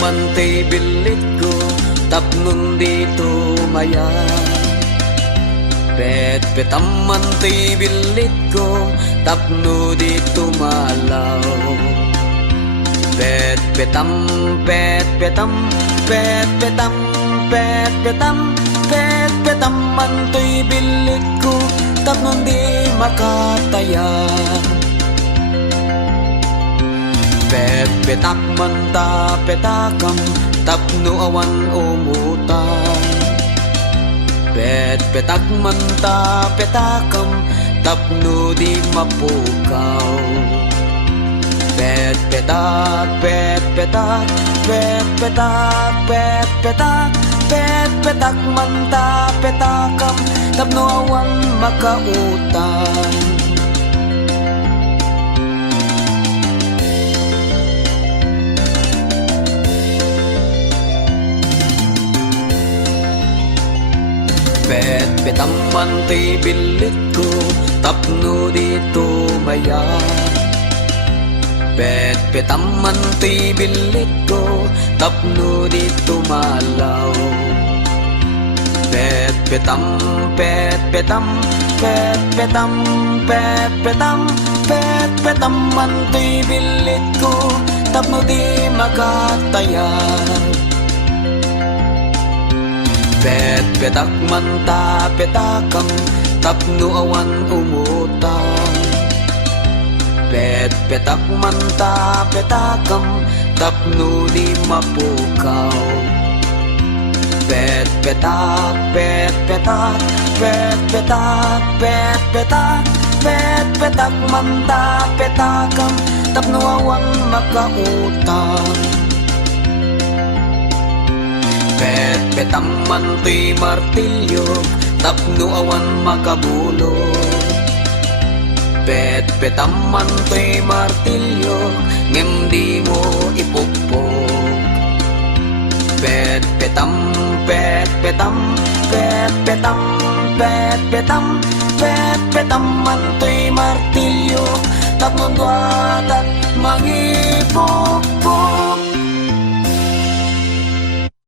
man ti bilit ko, tapnon dito maya. Petpetam man ti bilit ko, tapno dito malaw. Petpetam, petpetam, petpetam, petpetam, petpetam man ti bilit ko, tapnon di makataya. Petpetak man ta petakam, tapno awan umutang. Petpetak man ta petakam, tapno di mapukaw. Petpetak, petpetak, petpetak, petpetak, petpetak man ta petakam, tapno awan makautang. Petpetam man ti bilit ko, tapno dito maya. Petpetam man ti bilit ko, tapno dito malaw. Petpetam, petpetam, petpetam, petpetam, petpetam man ti bilit ko, tapno di makataya. Petpetak man ta petakam, tapno awan umutang. Petpetak man ta petakam, tapno di mapukaw. Petpetak, petpetak, petpetak, petpetak, petpetak man ta petakam, tapno awan makautang. Petpetam man ti martilyo, tapno awan makabulog. Petpetam man ti martilyo, ngem di mo ipukpok. Petpetam, petpetam, petpetam, petpetam, petpetam man ti martilyo, tapno duwatat mangipukpok.